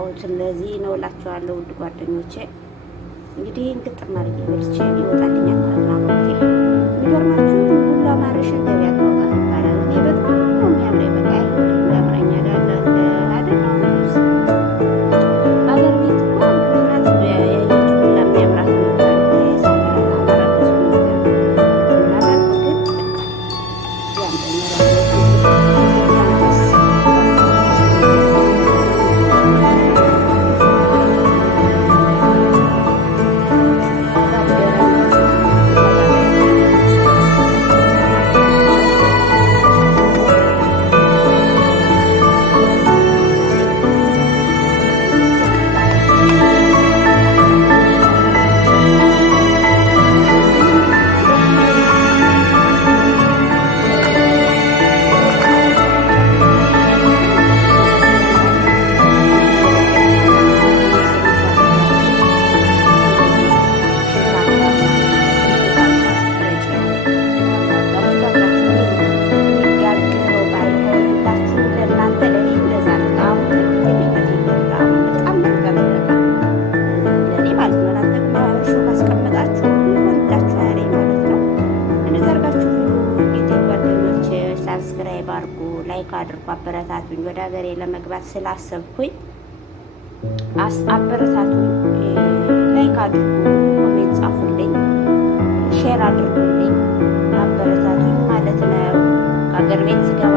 የገባሁት። ስለዚህ ነው እላችኋለሁ ውድ ጓደኞቼ። እንግዲህ እንግጥም አድርጌ በልቼ ይወጣልኛል ማለት ነው። የሚገርማችሁ ሁሉ አማረሽን ገበያ ታወጣ ይባላል። እኔ በጣም ነው የሚያምረኝ። በቃ ያምረኛል ያለ አይደለም በሀገር ቤት እኮ ናት ያየችው ሁላ የሚያምራት የሚባል ሳላማረከሱ ነገር እናላልኩ ግን ያምረኛል። ሰብስክራይብ አድርጉ፣ ላይክ አድርጉ፣ አበረታቱኝ። ወደ ሀገሬ ለመግባት ስላሰብኩኝ አበረታቱኝ። ላይክ አድርጉ፣ ኮሜንት ጻፉልኝ፣ ሼር አድርጉልኝ፣ አበረታቱኝ ማለት ነው። ከሀገር ቤት ስገባ